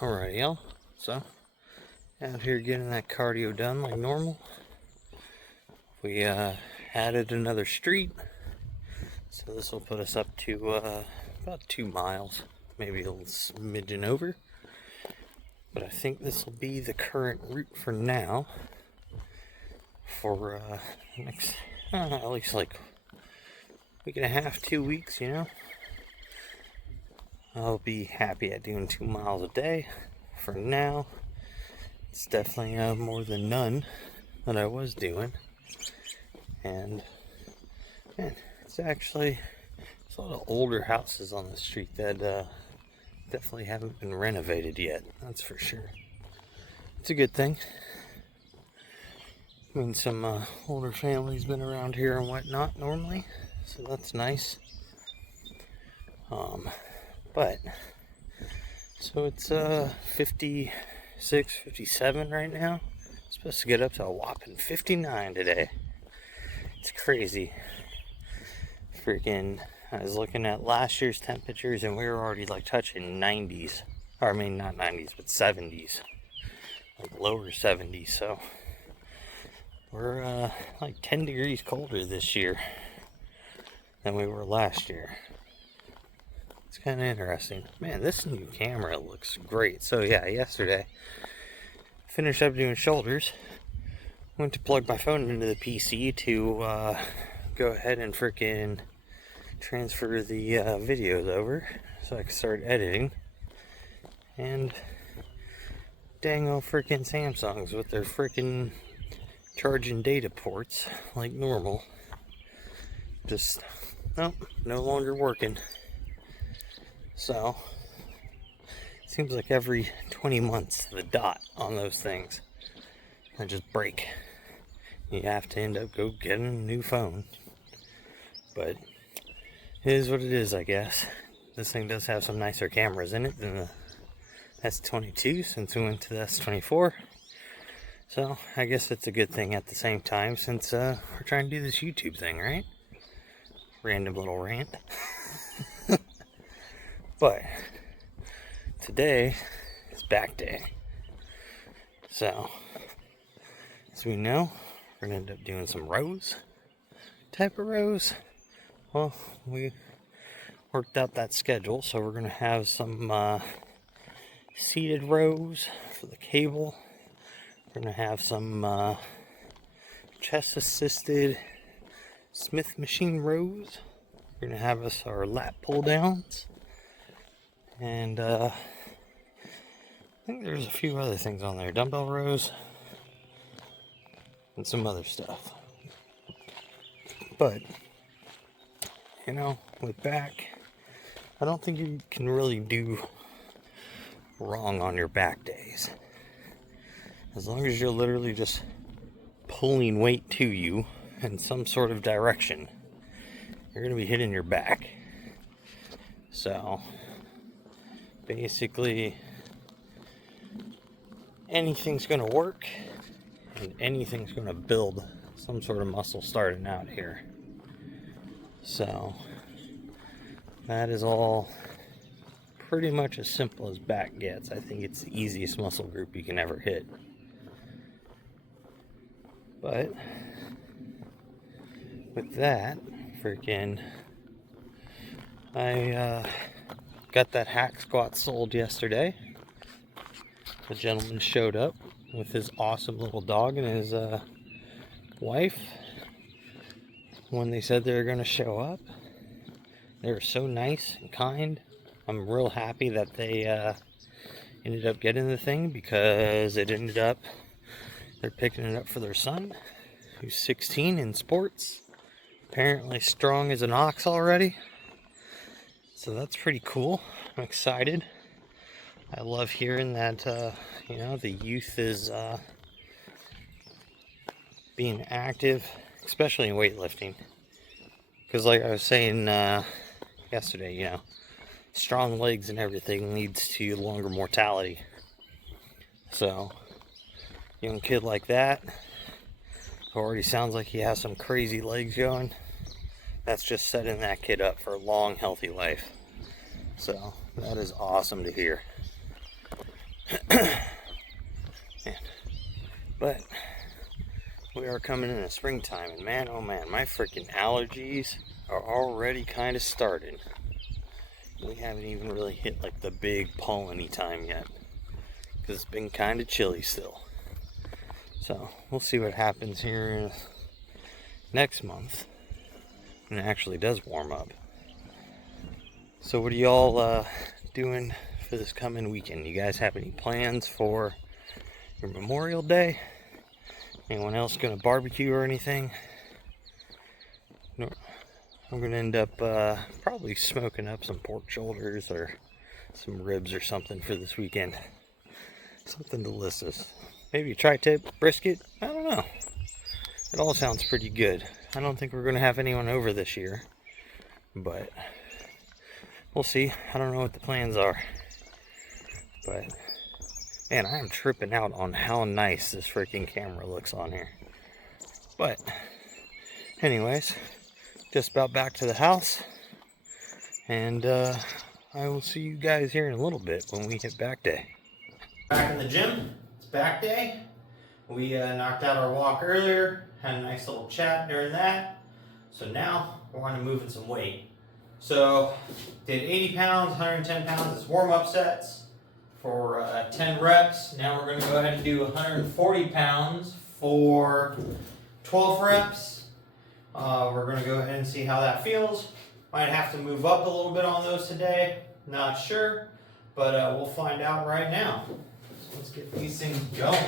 Alright, y'all. So, out here getting that cardio done like normal. We added another street, so this will put us up to about 2 miles, maybe a little smidgen over. But I think this will be the current route for now, for next, at least like week and a half, 2 weeks, you know. I'll be happy at doing 2 miles a day. For now, it's definitely more than none that I was doing. And man, it's a lot of older houses on the street that definitely haven't been renovated yet. That's for sure. It's a good thing. I mean, some older families been around here and whatnot normally, so that's nice. But so it's 56, 57 right now. It's supposed to get up to a whopping 59 today. It's crazy. Freaking, I was looking at last year's temperatures and we were already like touching 90s. Or I mean, not 90s, but 70s. Like lower 70s. So we're like 10 degrees colder this year than we were last year. It's kind of interesting. Man, this new camera looks great. So yeah, yesterday, finished up doing shoulders. Went to plug my phone into the PC to go ahead and freaking transfer the videos over so I could start editing. And dang old freaking Samsungs with their freaking charging data ports like normal. Just, nope, no longer working. So, it seems like every 20 months the dot on those things they just break. You have to end up go getting a new phone. But it is what it is, I guess. This thing does have some nicer cameras in it than the S22 since we went to the S24. So I guess it's a good thing at the same time since we're trying to do this YouTube thing, right? Random little rant. But today is back day. So, as we know, we're going to end up doing some rows. Type of rows. Well, we worked out that schedule, so we're going to have some seated rows for the cable. We're going to have some chest assisted Smith machine rows. We're going to have our lat pull downs. And I think there's a few other things on there. Dumbbell rows and some other stuff. But, you know, with back, I don't think you can really do wrong on your back days. As long as you're literally just pulling weight to you in some sort of direction, you're going to be hitting your back. So, basically, anything's going to work and anything's going to build some sort of muscle starting out here. So, that is all pretty much as simple as back gets. I think it's the easiest muscle group you can ever hit. But with that, freaking, I got that hack squat sold yesterday. The gentleman showed up with his awesome little dog and his wife. When they said they were going to show up, they were so nice and kind. I'm real happy that they ended up getting the thing because they're picking it up for their son, who's 16 in sports. Apparently strong as an ox already. So that's pretty cool. I'm excited. I love hearing that, the youth is being active, especially in weightlifting. Because like I was saying yesterday, strong legs and everything leads to longer mortality. So, young kid like that, who already sounds like he has some crazy legs going, that's just setting that kid up for a long, healthy life. So, that is awesome to hear. But we are coming in the springtime, and man, oh man, my freaking allergies are already kind of starting. We haven't even really hit like the big pollen-y time yet, because it's been kind of chilly still. So we'll see what happens here next month when it actually does warm up. So what are y'all doing for this coming weekend? You guys have any plans for your Memorial Day? Anyone else gonna barbecue or anything? No, I'm gonna end up probably smoking up some pork shoulders or some ribs or something for this weekend. Something delicious. Maybe a tri-tip brisket? I don't know. It all sounds pretty good. I don't think we're gonna have anyone over this year, but we'll see. I don't know what the plans are. But man, I am tripping out on how nice this freaking camera looks on here. But anyways, just about back to the house, and I will see you guys here in a little bit when we hit back day. Back in the gym. It's back day. We knocked out our walk earlier, had a nice little chat during that. So now we're on to moving some weight. So did 80 pounds, 110 pounds as warm-up sets for 10 reps. Now we're going to go ahead and do 140 pounds for 12 reps. We're going to go ahead and see how that feels. Might have to move up a little bit on those today. Not sure, but we'll find out right now. So let's get these things going.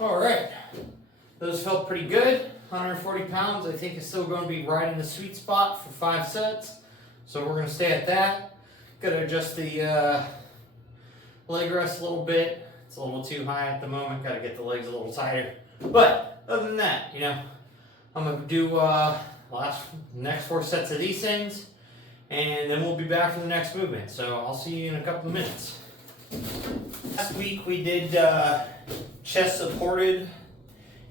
All right, those felt pretty good. 140 pounds, I think, is still going to be right in the sweet spot for 5 sets. So we're going to stay at that. Got to adjust the leg rest a little bit. It's a little too high at the moment. Got to get the legs a little tighter. But other than that, you know, I'm going to do next 4 sets of these things, and then we'll be back for the next movement. So I'll see you in a couple of minutes. Last week we did chest supported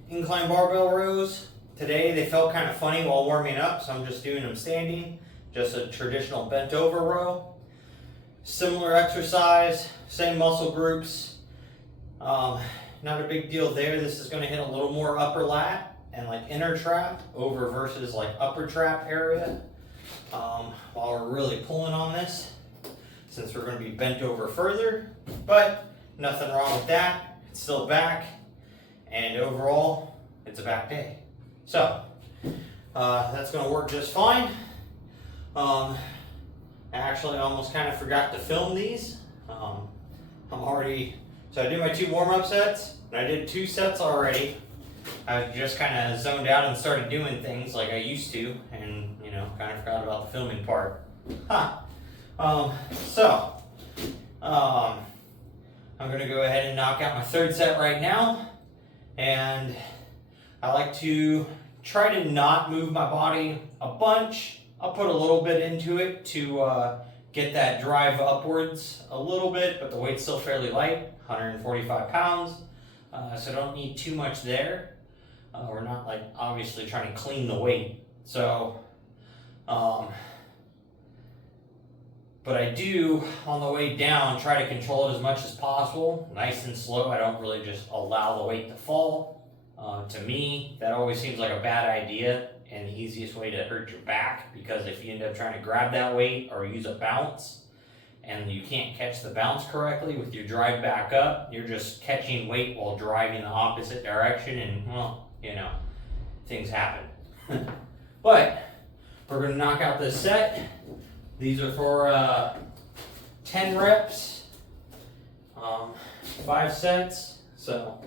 incline barbell rows. Today they felt kind of funny while warming up, so I'm just doing them standing. Just a traditional bent over row. Similar exercise, same muscle groups. Not a big deal there. This is going to hit a little more upper lat and like inner trap over versus like upper trap area. While we're really pulling on this, since we're going to be bent over further, but nothing wrong with that. It's still back, and overall, it's a back day. So, that's going to work just fine. I actually almost kind of forgot to film these. So I did my 2 warm-up sets, and I did 2 sets already. I just kind of zoned out and started doing things like I used to, and, you know, kind of forgot about the filming part. I'm going to go ahead and knock out my 3rd set right now, and I like to try to not move my body a bunch. I'll put a little bit into it to get that drive upwards a little bit, but the weight's still fairly light, 145 pounds, so don't need too much there. We're not like obviously trying to clean the weight, so but I do, on the way down, try to control it as much as possible, nice and slow. I don't really just allow the weight to fall. To me, that always seems like a bad idea and the easiest way to hurt your back, because if you end up trying to grab that weight or use a bounce and you can't catch the bounce correctly with your drive back up, you're just catching weight while driving the opposite direction, and, well, you know, things happen. But we're going to knock out this set. These are for 10 reps, 5 sets, so.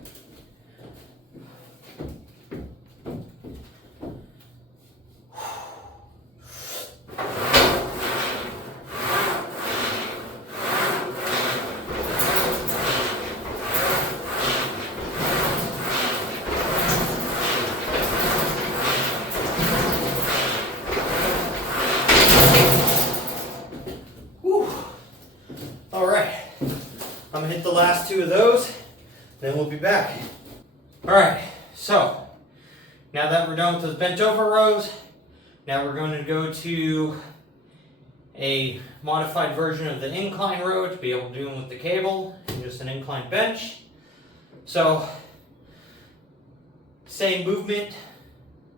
I'm gonna hit the last 2 of those, then we'll be back. All right, so now that we're done with those bent over rows, now we're going to go to a modified version of the incline row to be able to do them with the cable and just an incline bench. So same movement,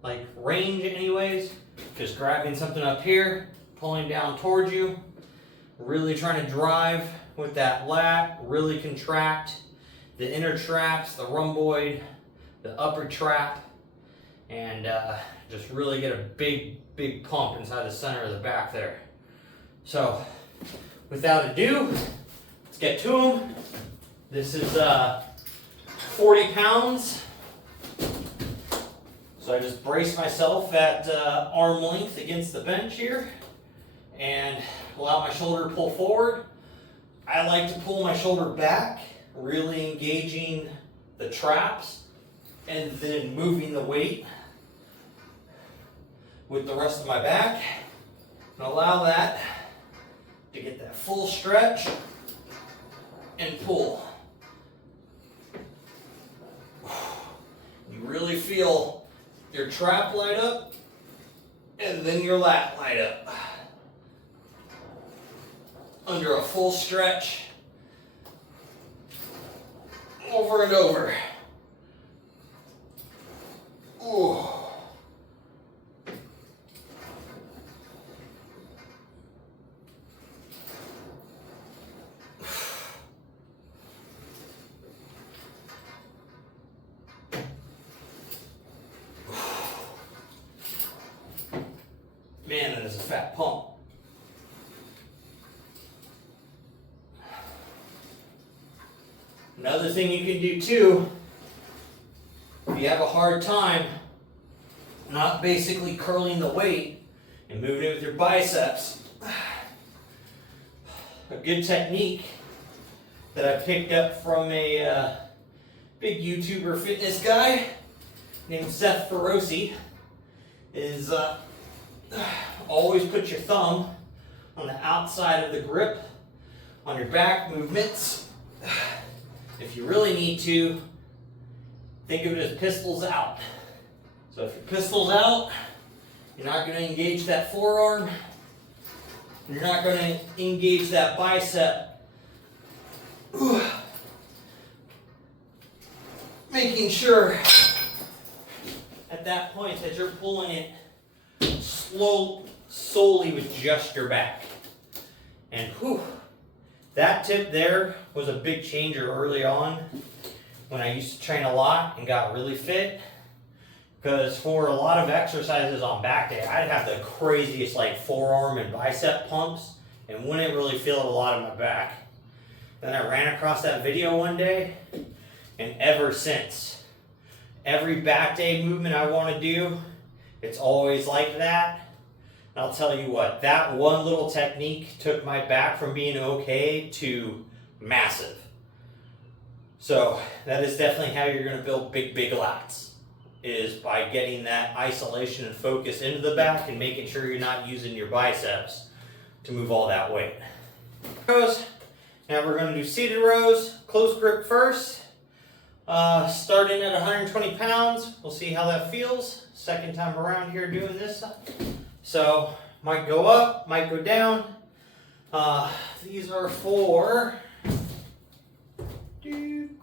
like range anyways, just grabbing something up here, pulling down towards you, really trying to drive with that lat, really contract the inner traps, the rhomboid, the upper trap, and just really get a big pump inside the center of the back there. So without ado, let's get to them. This is 40 pounds. So I just brace myself at arm length against the bench here and allow my shoulder to pull forward. I like to pull my shoulder back, really engaging the traps and then moving the weight with the rest of my back, and allow that to get that full stretch and pull. You really feel your trap light up and then your lat light up. Under a full stretch, over and over. Ooh. Man, that is a fat pump. Another thing you can do too, if you have a hard time not basically curling the weight and moving it with your biceps, a good technique that I picked up from a big YouTuber fitness guy named Seth Feroce is always put your thumb on the outside of the grip on your back movements. If you really need to, think of it as pistols out. So if your pistol's out, you're not going to engage that forearm. You're not going to engage that bicep. Making sure at that point that you're pulling it solely with just your back. And that tip there was a big changer early on when I used to train a lot and got really fit. Because for a lot of exercises on back day, I'd have the craziest like forearm and bicep pumps and wouldn't really feel it a lot in my back. Then I ran across that video one day, and ever since, every back day movement I want to do, it's always like that. And I'll tell you what, that one little technique took my back from being okay to massive. So that is definitely how you're going to build big lats, is by getting that isolation and focus into the back and making sure you're not using your biceps to move all that weight. Rows. Now we're going to do seated rows, close grip first. Starting at 120 pounds, we'll see how that feels. Second time around here doing this. So, might go up, might go down. These are for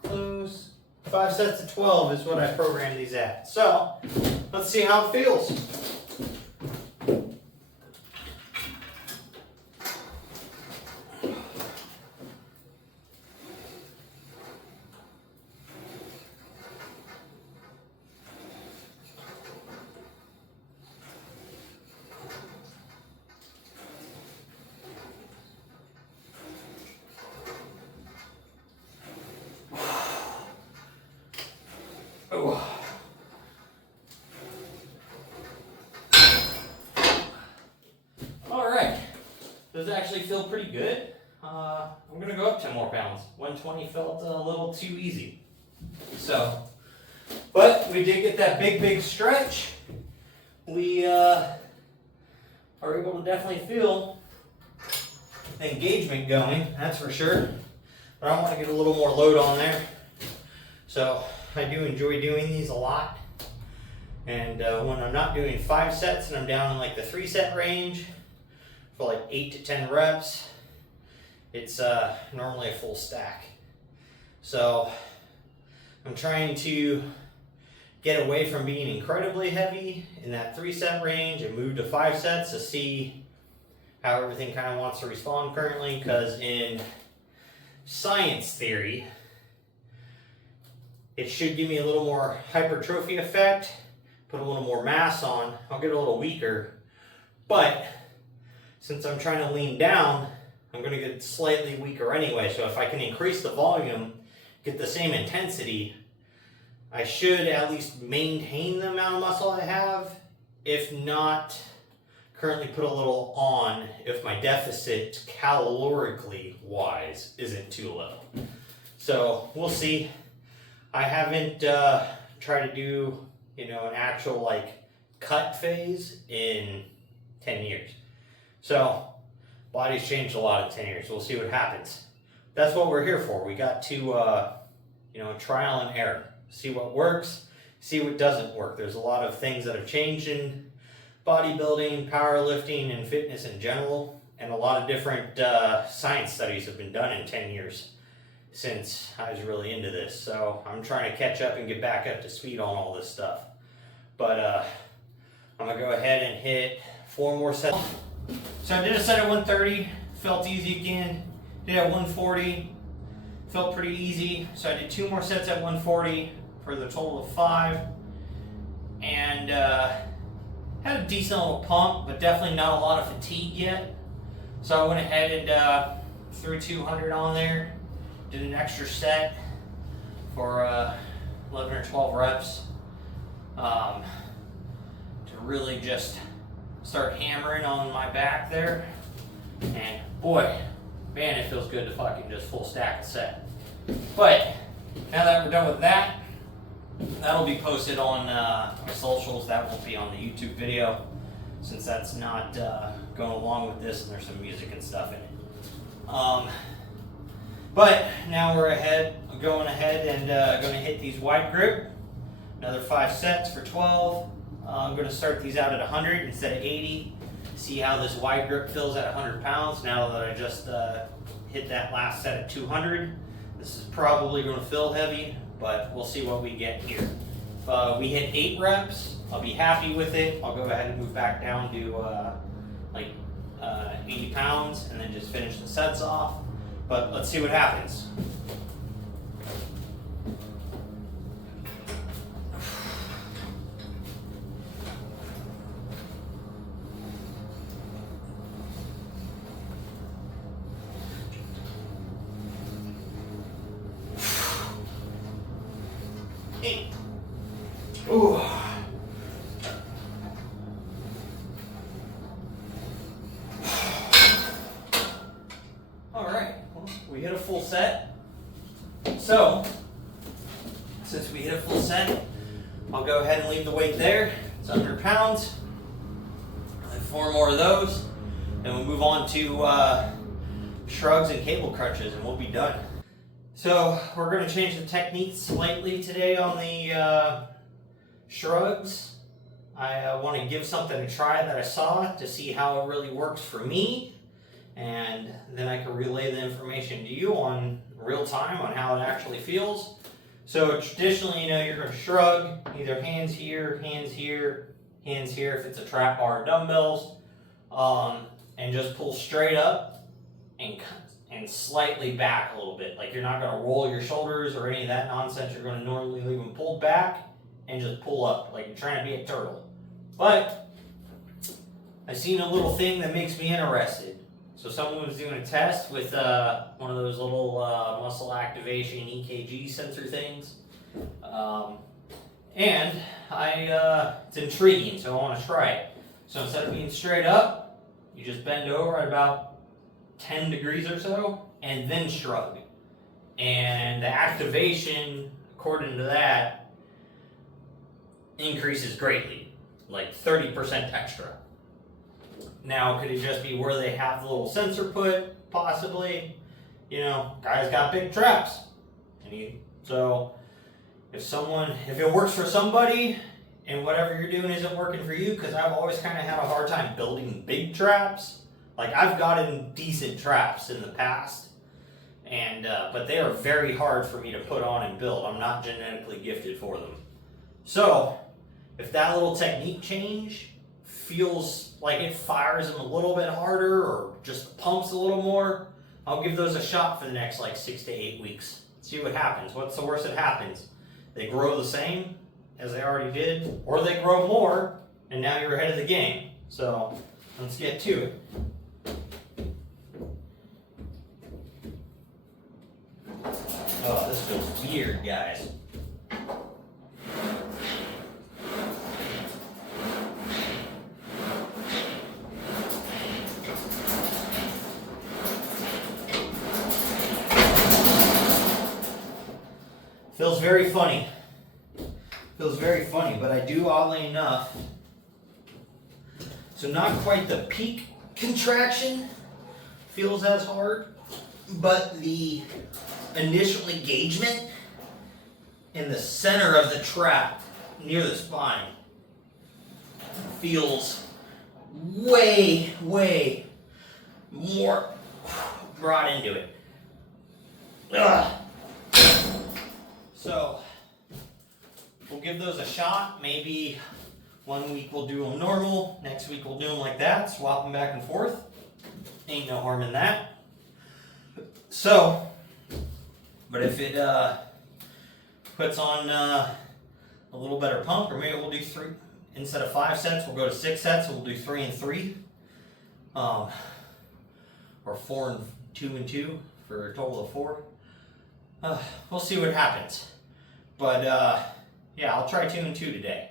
close. 5 sets of 12 is what I programmed these at. So, let's see how it feels. Alright, those actually feel pretty good. I'm going to go up 10 more pounds. 120 felt a little too easy. So, but we did get that big stretch. We are able to definitely feel the engagement going, that's for sure. but I want to get a little more load on there. So I do enjoy doing these a lot. And when I'm not doing 5 sets and I'm down in like the 3 set range for like 8 to 10 reps, it's normally a full stack. So I'm trying to get away from being incredibly heavy in that 3 set range and move to 5 sets to see how everything kind of wants to respond currently, because in science theory, it should give me a little more hypertrophy effect, put a little more mass on, I'll get a little weaker, but since I'm trying to lean down, I'm going to get slightly weaker anyway, so if I can increase the volume, get the same intensity, I should at least maintain the amount of muscle I have, if not currently put a little on if my deficit calorically wise isn't too low. So we'll see. I haven't tried to do, an actual like cut phase in 10 years. So body's changed a lot in 10 years. We'll see what happens. That's what we're here for. We got to, trial and error. See what works, see what doesn't work. There's a lot of things that have changed in bodybuilding, powerlifting, and fitness in general. And a lot of different science studies have been done in 10 years since I was really into this. So I'm trying to catch up and get back up to speed on all this stuff. But I'm going to go ahead and hit 4 more sets. So I did a set at 130, felt easy again. Did at 140, felt pretty easy. So I did 2 more sets at 140 for the total of 5. And had a decent little pump, but definitely not a lot of fatigue yet. So I went ahead and threw 200 on there. Did an extra set for 11 or 12 reps to really just start hammering on my back there. And boy, man, it feels good to fucking just full stack a set. But now that we're done with that, that'll be posted on our socials. That won't be on the YouTube video, since that's not going along with this and there's some music and stuff in it. But now we're going ahead and going to hit these wide grip. Another 5 sets for 12. I'm going to start these out at 100 instead of 80. See how this wide grip feels at 100 pounds now that I just hit that last set at 200. This is probably going to feel heavy, but we'll see what we get here. If we hit 8 reps, I'll be happy with it. I'll go ahead and move back down to 80 pounds and then just finish the sets off. But let's see what happens. Ooh. All right, well, we hit a full set. So, since we hit a full set, I'll go ahead and leave the weight there. It's 100 pounds. I'll have 4 more of those. Then we'll move on to shrugs and cable crunches, and we'll be done. So, we're going to change the technique slightly today on the shrugs. I want to give something a try that I saw to see how it really works for me, and then I can relay the information to you on real time on how it actually feels. So traditionally, you're going to shrug either hands here, hands here, hands here if it's a trap bar or dumbbells, and just pull straight up and slightly back a little bit. Like, you're not going to roll your shoulders or any of that nonsense. You're going to normally leave them pulled back and just pull up like you're trying to be a turtle. But I've seen a little thing that makes me interested. So someone was doing a test with one of those little muscle activation EKG sensor things. And it's intriguing, so I want to try it. So instead of being straight up, you just bend over at about 10 degrees or so, and then shrug. And the activation, according to that, increases greatly, like 30% extra. Now, could it just be where they have the little sensor put? Possibly. you know, guys got big traps. So if it works for somebody and whatever you're doing isn't working for you, because I've always kind of had a hard time building big traps. Like, I've gotten decent traps in the past, and but they are very hard for me to put on and build. I'm not genetically gifted for them. So if that little technique change feels like it fires them a little bit harder or just pumps a little more, I'll give those a shot for the next like 6 to 8 weeks. See what happens. What's the worst that happens? They grow the same as they already did, or they grow more, and now you're ahead of the game. So let's get to it. Oh, this feels weird, guys. Feels very funny. Feels very funny, but I do, oddly enough, so not quite the peak contraction feels as hard, but the initial engagement in the center of the trap near the spine feels way, way more brought into it. Ugh. So we'll give those a shot. Maybe 1 week we'll do them normal, next week we'll do them like that, swap them back and forth. Ain't no harm in that. So, but if it puts on a little better pump, or maybe we'll do 3 instead of 5 sets, we'll go to 6 sets. We'll do 3 and 3, or 4 and 2 and 2 for a total of 4. We'll see what happens. But yeah, I'll try 2 and 2 today.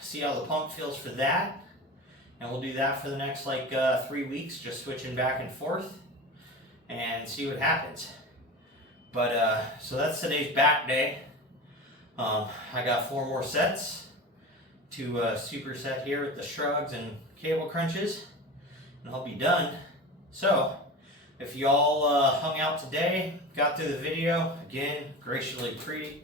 See how the pump feels for that, and we'll do that for the next like 3 weeks, just switching back and forth, and see what happens. But so that's today's back day. I got 4 more sets to superset here with the shrugs and cable crunches, and I'll be done. So if y'all hung out today, got through the video, again, graciously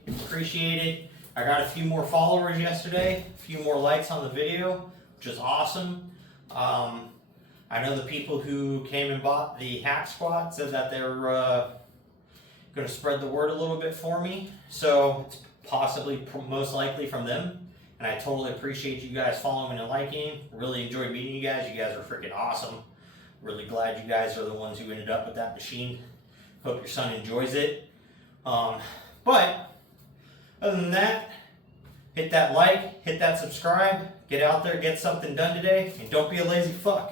appreciated. I got a few more followers yesterday, a few more likes on the video, which is awesome. I know the people who came and bought the Hack Squat said that they were going to spread the word a little bit for me. So it's possibly, most likely from them. And I totally appreciate you guys following and liking. Really enjoyed meeting you guys. You guys are freaking awesome. Really glad you guys are the ones who ended up with that machine. Hope your son enjoys it. But other than that, hit that like, hit that subscribe, get out there, get something done today, and don't be a lazy fuck.